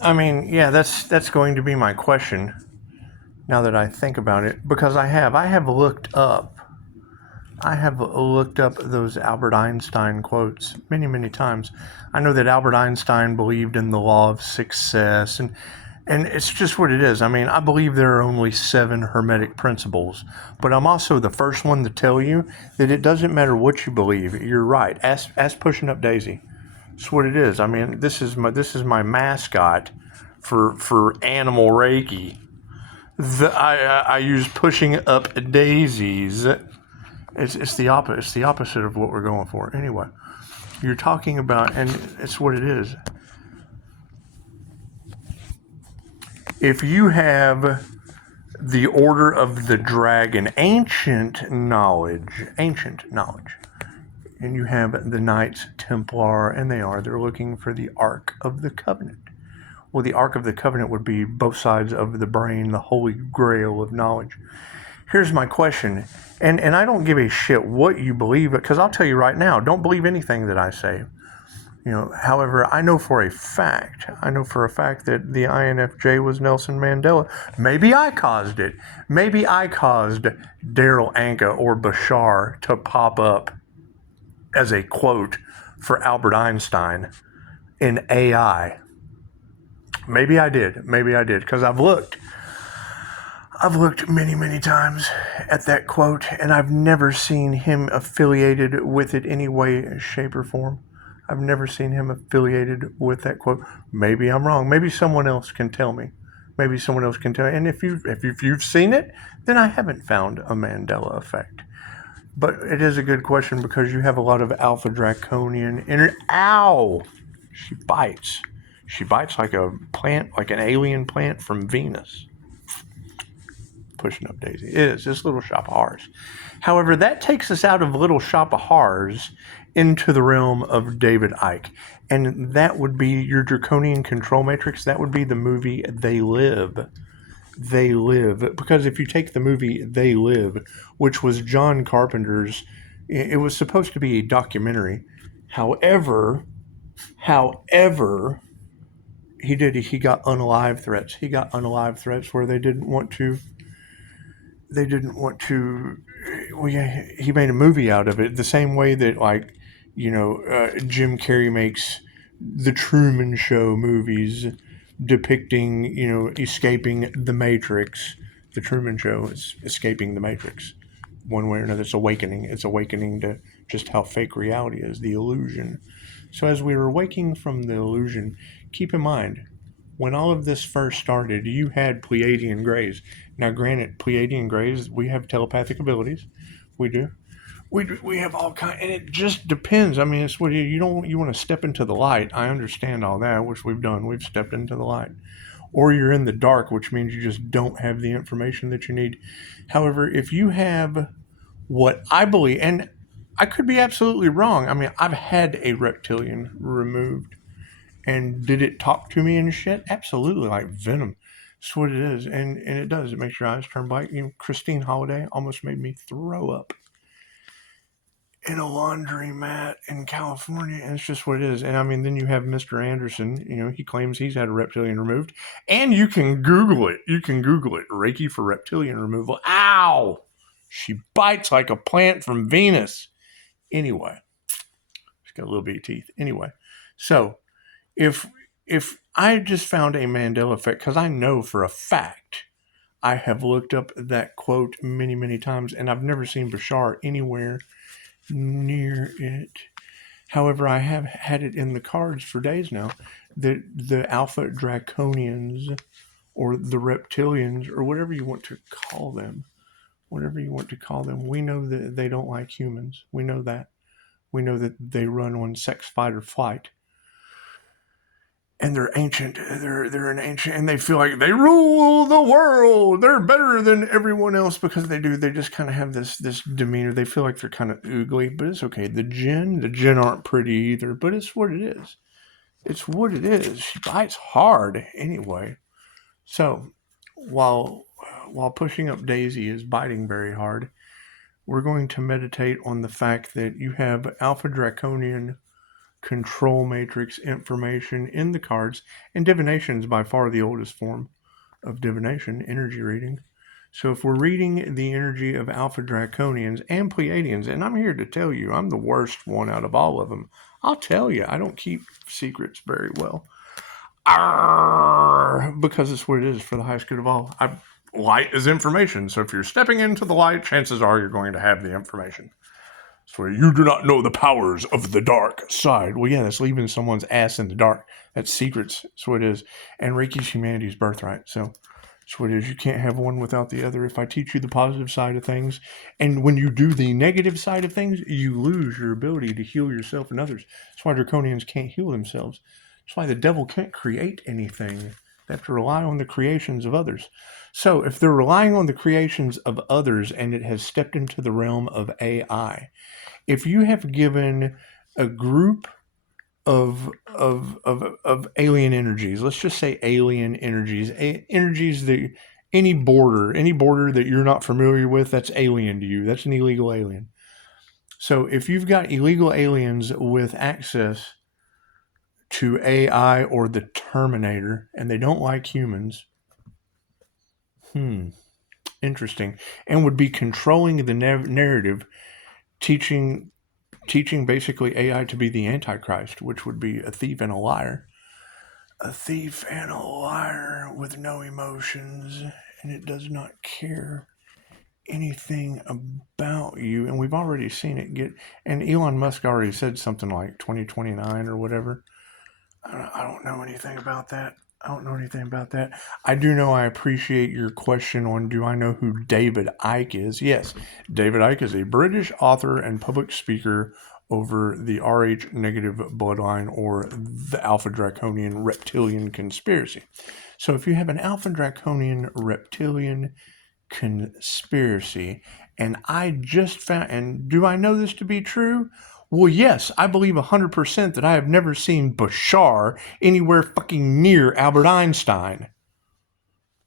I mean, yeah, that's going to be my question now that I think about it, because I have looked up those Albert Einstein quotes many times. I know that Albert Einstein believed in the law of success, and it's just what it is. I mean, I believe there are only 7 hermetic principles, but I'm also the first one to tell you that it doesn't matter what you believe. You're right. Ask Pushing Up Daisy. It's what it is. I mean, this is my mascot for animal Reiki. I use Pushing Up Daisies. It's the opposite. It's the opposite of what we're going for. Anyway, you're talking about, and it's what it is. If you have the Order of the Dragon, ancient knowledge, and you have the Knights Templar, and they're looking for the Ark of the Covenant. Well, the Ark of the Covenant would be both sides of the brain, the holy grail of knowledge. Here's my question, and I don't give a shit what you believe, because I'll tell you right now, don't believe anything that I say. However, I know for a fact that the INFJ was Nelson Mandela. Maybe I caused it. Maybe I caused Daryl Anka or Bashar to pop up as a quote for Albert Einstein in AI. Maybe I did, because I've looked many times at that quote, and I've never seen him affiliated with it any way, shape, or form. I've never seen him affiliated with that quote. Maybe I'm wrong. Maybe someone else can tell me. And if you've seen it, then I haven't found a Mandela effect. But it is a good question, because you have a lot of Alpha Draconian inner. Ow! She bites. She bites like a plant, like an alien plant from Venus. Pushing Up Daisy. It is this Little Shop of Horrors. However, that takes us out of Little Shop of Horrors into the realm of David Icke. And that would be your Draconian control matrix. That would be the movie They Live. They Live. Because if you take the movie They Live, which was John Carpenter's, it was supposed to be a documentary. However, he got unalive threats. He got unalive threats where they didn't want to. Well, yeah, he made a movie out of it, the same way that, like, Jim Carrey makes the Truman Show movies depicting, escaping the Matrix. The Truman Show is escaping the Matrix. One way or another, it's awakening. It's awakening to just how fake reality is, the illusion. So as we were awaking from the illusion, keep in mind, when all of this first started, you had Pleiadian Greys. Now, granted, Pleiadian Greys, we have telepathic abilities. We do. We have all kind, and it just depends. I mean, it's what you want to step into the light. I understand all that, which we've done. We've stepped into the light, or you're in the dark, which means you just don't have the information that you need. However, if you have what I believe, and I could be absolutely wrong. I mean, I've had a reptilian removed, and did it talk to me and shit? Absolutely, like venom. That's what it is, and it does. It makes your eyes turn black. Christine Holiday almost made me throw up in a laundromat in California, and it's just what it is. And I mean, then you have Mr. Anderson. He claims he's had a reptilian removed, and you can Google it. Reiki for reptilian removal. Ow! She bites like a plant from Venus. Anyway, she's got a little bitty teeth. Anyway, so if I just found a Mandela effect, because I know for a fact I have looked up that quote many times, and I've never seen Bashar anywhere near it. However, I have had it in the cards for days now that the Alpha Draconians, or the Reptilians, or whatever you want to call them, we know that they don't like humans. We know that. We know that they run on sex, fight, or flight. And they're ancient. They're an ancient, and they feel like they rule the world. They're better than everyone else, because they do. They just kind of have this demeanor. They feel like they're kind of oogly, but it's okay. The jinn aren't pretty either, but it's what it is. It's what it is. She bites hard anyway. So while Pushing Up Daisy is biting very hard, we're going to meditate on the fact that you have Alpha Draconian control matrix information in the cards. And divination is by far the oldest form of divination, energy reading. So if we're reading the energy of Alpha Draconians and Pleiadians, and I'm here to tell you, I'm the worst one out of all of them. I'll tell you, I don't keep secrets very well. Because it's what it is for the highest good of all. Light is information. So if you're stepping into the light, chances are you're going to have the information. So you do not know the powers of the dark side. Well, yeah, that's leaving someone's ass in the dark. That's secrets. That's what it is. And Reiki's humanity's birthright. So that's what it is. You can't have one without the other. If I teach you the positive side of things, and when you do the negative side of things, you lose your ability to heal yourself and others. That's why Draconians can't heal themselves. That's why the devil can't create anything. They have to rely on the creations of others. So if they're relying on the creations of others and it has stepped into the realm of AI, if you have given a group of alien energies, let's just say alien energies, energies that any border that you're not familiar with, that's alien to you. That's an illegal alien. So if you've got illegal aliens with access to AI or the Terminator, and they don't like humans, interesting, and would be controlling the narrative, teaching basically AI to be the Antichrist, which would be a thief and a liar. A thief and a liar with no emotions, and it does not care anything about you. And we've already seen it get, and Elon Musk already said something like 2029 or whatever. I don't know anything about that. I do know I appreciate your question on do I know who David Icke is? Yes, David Icke is a British author and public speaker over the Rh negative bloodline or the Alpha Draconian reptilian conspiracy. So if you have an Alpha Draconian reptilian conspiracy, and I just found, and do I know this to be true? Well, yes, I believe 100% that I have never seen Bashar anywhere fucking near Albert Einstein.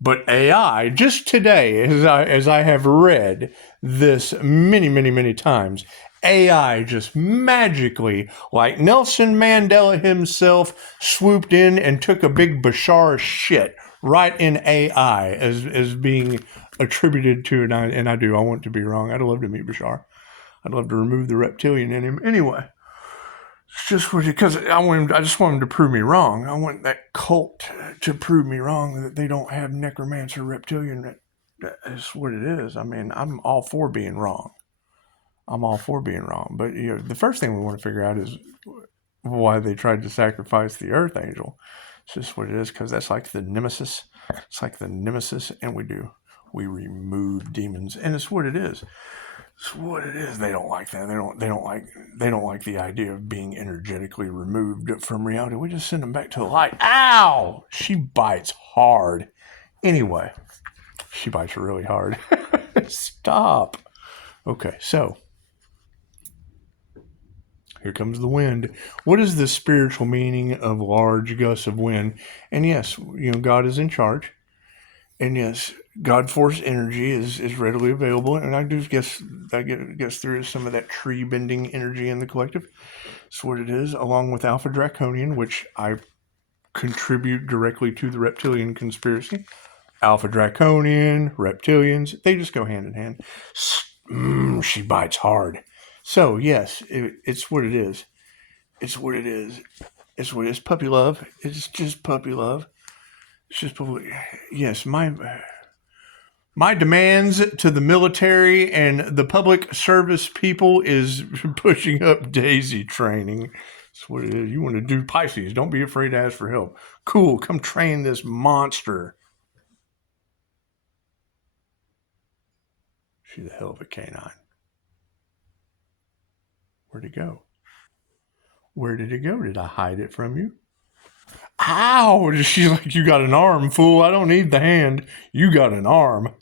But AI, just today, as I have read this many times, AI just magically, like Nelson Mandela himself, swooped in and took a big Bashar shit right in AI as being attributed to, and I want to be wrong. I'd love to meet Bashar. I'd love to remove the reptilian in him. Anyway, it's just because I just want him to prove me wrong. I want that cult to prove me wrong that they don't have necromancer reptilian. That's what it is. I mean, I'm all for being wrong. But the first thing we want to figure out is why they tried to sacrifice the Earth Angel. It's just what it is, because that's like the nemesis. It's like the nemesis, and we remove demons, and it's what it is. It's what it is. They don't like that. They don't like the idea of being energetically removed from reality. We just send them back to the light. Ow! She bites hard. Anyway, she bites really hard. Stop. Okay, so here comes the wind. What is the spiritual meaning of large gusts of wind? And yes, God is in charge. And yes, God force energy is readily available, and I do guess that gets through some of that tree bending energy in the collective. That's what it is, along with Alpha Draconian, which I contribute directly to the reptilian conspiracy. Alpha Draconian, reptilians, they just go hand in hand. She bites hard. So yes, it's what it is. It's what it is. It's what it is. Puppy love. It's just puppy love. It's just puppy. Yes, my demands to the military and the public service people is pushing up daisy training. That's what it is. You want to do Pisces. Don't be afraid to ask for help. Cool. Come train this monster. She's a hell of a canine. Where'd it go? Where did it go? Did I hide it from you? Ow! She's like, you got an arm, fool. I don't need the hand. You got an arm.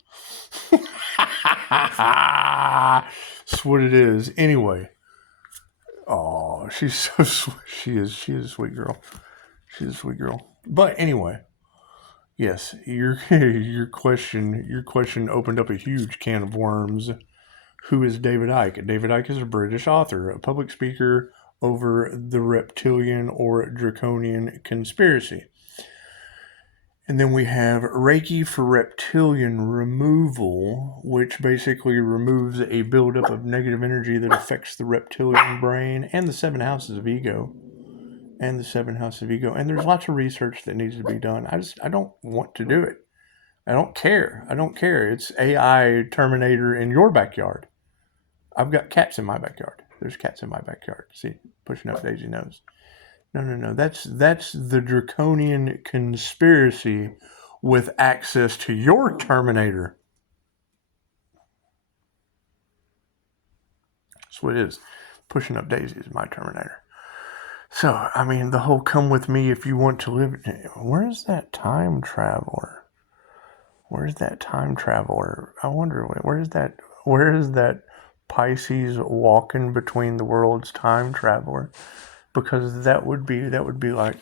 That's what it is. Anyway. Oh, she's so sweet. She is a sweet girl. She's a sweet girl. But anyway, yes, your question opened up a huge can of worms. Who is David Icke? David Icke is a British author, a public speaker over the reptilian or draconian conspiracy. And then we have Reiki for reptilian removal, which basically removes a buildup of negative energy that affects the reptilian brain and the 7 houses of ego. And there's lots of research that needs to be done. I don't want to do it. I don't care. It's AI Terminator in your backyard. I've got cats in my backyard. There's cats in my backyard. See, pushing up Daisy nose. No. That's the Draconian conspiracy with access to your Terminator. That's what it is. Pushing up Daisy is my Terminator. So, I mean, the whole come with me if you want to live. Where's that time traveler? I wonder, where is that Pisces walking between the worlds time traveler? Because that would be like,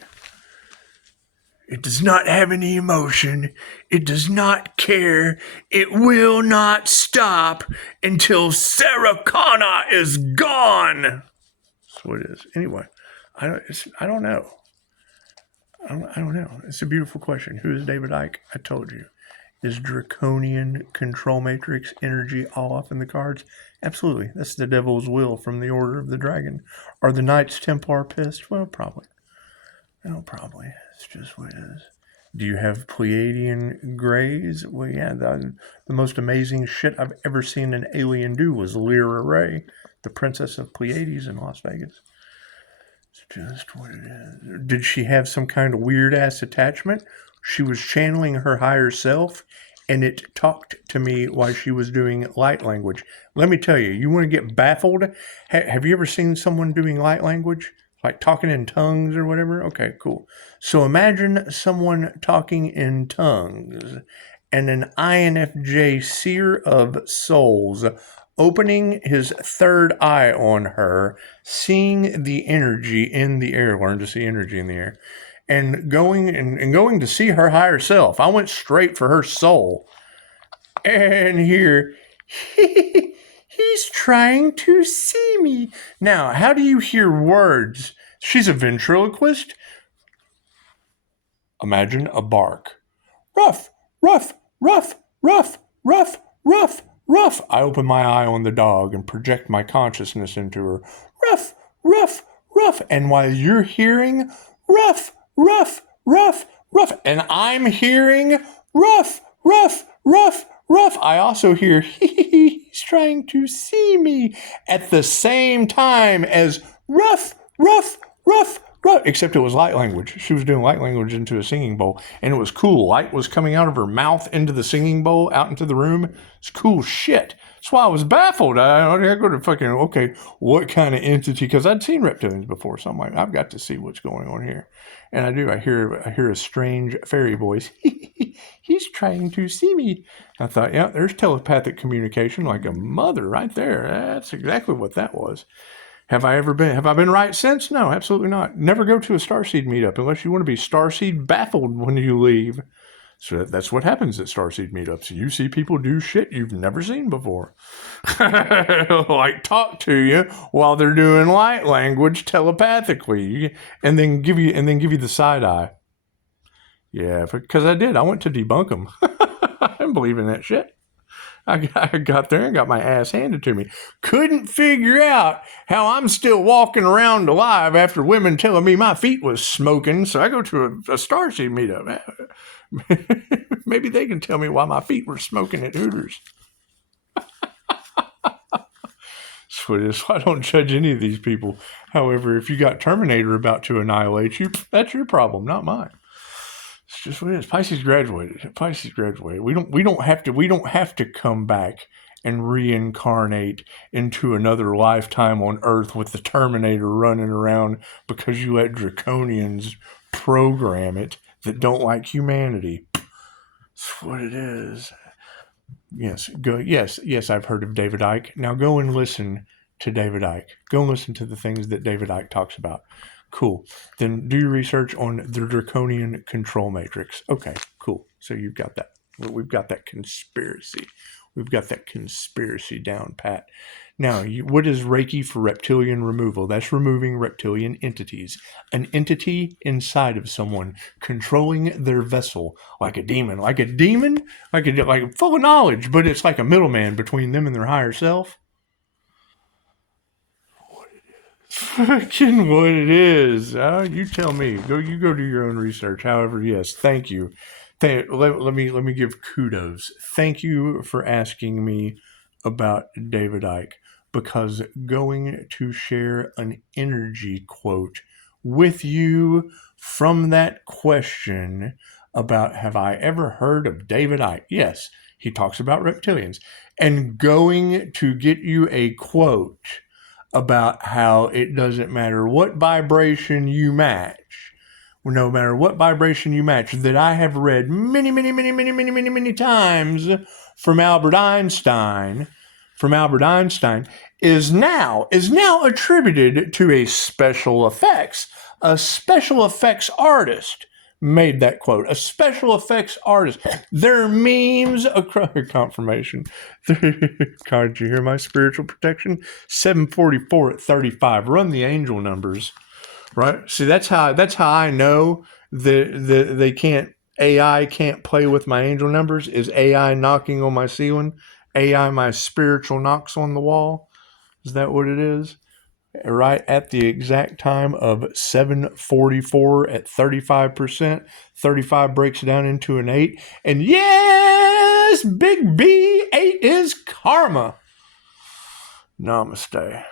it does not have any emotion. It does not care. It will not stop until Sarah Connor is gone. That's what it is. Anyway, I don't know. I don't know. It's a beautiful question. Who is David Icke? I told you. Is Draconian control matrix energy all off in the cards? Absolutely. That's the devil's will from the Order of the Dragon. Are the Knights Templar pissed? Well, probably. No, probably. It's just what it is. Do you have Pleiadian Greys? Well, yeah, the most amazing shit I've ever seen an alien do was Lyra Ray, the Princess of Pleiades in Las Vegas. It's just what it is. Did she have some kind of weird-ass attachment? She was channeling her higher self, and it talked to me while she was doing light language. Let me tell you, you want to get baffled? Have you ever seen someone doing light language? Like talking in tongues or whatever? Okay, cool. So imagine someone talking in tongues and an INFJ seer of souls opening his third eye on her, seeing the energy in the air, learn to see energy in the air, and going to see her higher self. I went straight for her soul. And here, he's trying to see me. Now, how do you hear words? She's a ventriloquist. Imagine a bark. Ruff, ruff, ruff, ruff, ruff, ruff, ruff. I open my eye on the dog and project my consciousness into her. Ruff, ruff, ruff. And while you're hearing ruff, ruff, ruff, ruff, and I'm hearing ruff, ruff, ruff, ruff, I also hear he's trying to see me at the same time as ruff, ruff, ruff, ruff, except it was light language. She was doing light language into a singing bowl, and it was cool. Light was coming out of her mouth into the singing bowl, out into the room. It's cool shit. That's why I was baffled. I go to fucking, okay, what kind of entity? Because I'd seen reptilians before, so I'm like, I've got to see what's going on here. And I do. I hear a strange fairy voice. He's trying to see me. I thought, yeah, there's telepathic communication like a mother right there. That's exactly what that was. Have I been right since? No, absolutely not. Never go to a Starseed meetup unless you want to be Starseed baffled when you leave. So that's what happens at Starseed meetups. You see people do shit you've never seen before. Like talk to you while they're doing light language telepathically and then give you the side eye. Yeah, because I did. I went to debunk them. I didn't believe in that shit. I got there and got my ass handed to me. Couldn't figure out how I'm still walking around alive after women telling me my feet was smoking. So I go to a Starseed meetup. Maybe they can tell me why my feet were smoking at Hooters. So I don't judge any of these people. However, if you got Terminator about to annihilate you, that's your problem, not mine. It's just what it is. Pisces graduated. We don't have to come back and reincarnate into another lifetime on Earth with the Terminator running around because you let Draconians program it that don't like humanity. That's what it is. Yes, I've heard of David Icke. Now go and listen to David Icke. Go and listen to the things that David Icke talks about. Cool. Then do your research on the Draconian control matrix. Okay, cool. So you've got that. We've got that conspiracy. We've got that conspiracy down pat. Now, what is Reiki for reptilian removal? That's removing reptilian entities. An entity inside of someone controlling their vessel, like a demon, like full of knowledge, but it's like a middleman between them and their higher self. Fucking what it is. You tell me. You go do your own research. However, yes, thank you. Let me give kudos. Thank you for asking me about David Icke, because going to share an energy quote with you from that question about have I ever heard of David Icke? Yes, he talks about reptilians. And going to get you a quote about how it doesn't matter what vibration you match, no matter what vibration you match, that I have read many times from Albert Einstein, is now attributed to a special effects. A special effects artist made that quote. A special effects artist. Their memes across confirmation. God, did you hear my spiritual protection? 744 at 35. Run the angel numbers. Right? See, that's how I know that they can't, AI can't play with my angel numbers, is AI knocking on my ceiling. AI, my spiritual knocks on the wall. Is that what it is? Right at the exact time of 744 at 35%. 35 breaks down into an 8. And yes, big B, 8 is karma. Namaste.